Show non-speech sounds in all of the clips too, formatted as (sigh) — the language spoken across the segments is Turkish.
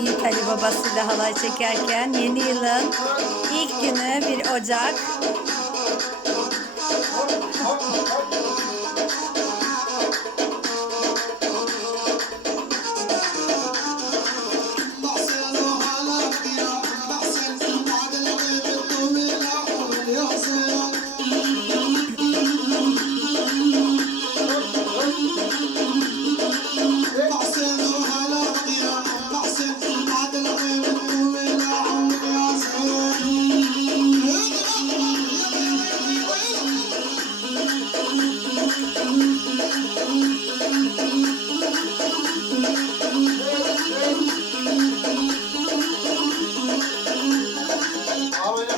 Yiğit Ali babasıyla halay çekerken yeni yılın ilk günü bir Ocak. Al oyna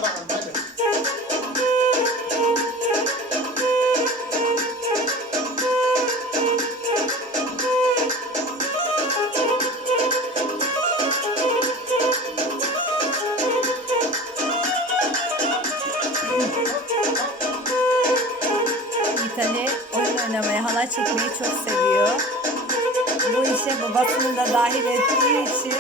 Ali oyun oynamayı, halay çekmeyi çok seviyor. Bu işe babasını da dahil ettiği için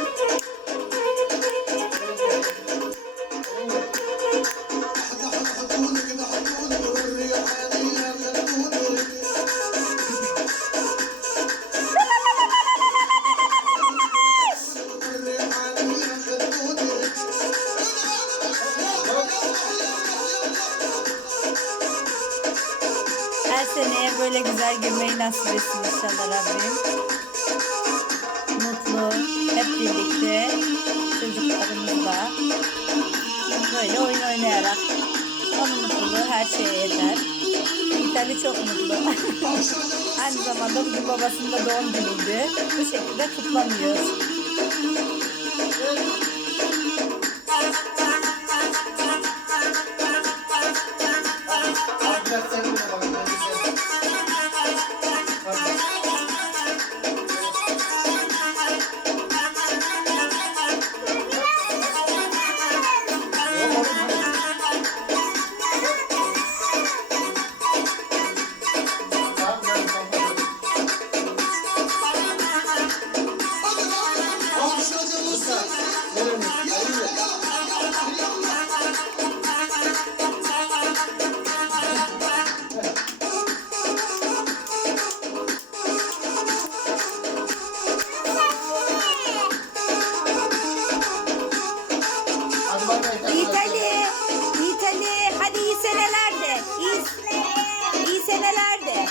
her seneye böyle güzel girmeyi nasip etsin inşallah Rabbim. Mutlu, hep birlikte çocuklarımızla böyle oyun oynayarak onun mutluluğu her şeye yeter. Yiğit Ali çok mutlu. (laughs) Aynı zamanda bugün babasının da doğum günüydü. Bu şekilde kutlamıyoruz. Al Başlacımızsa veremez. Hadi iyi seneler de. İyi seneler.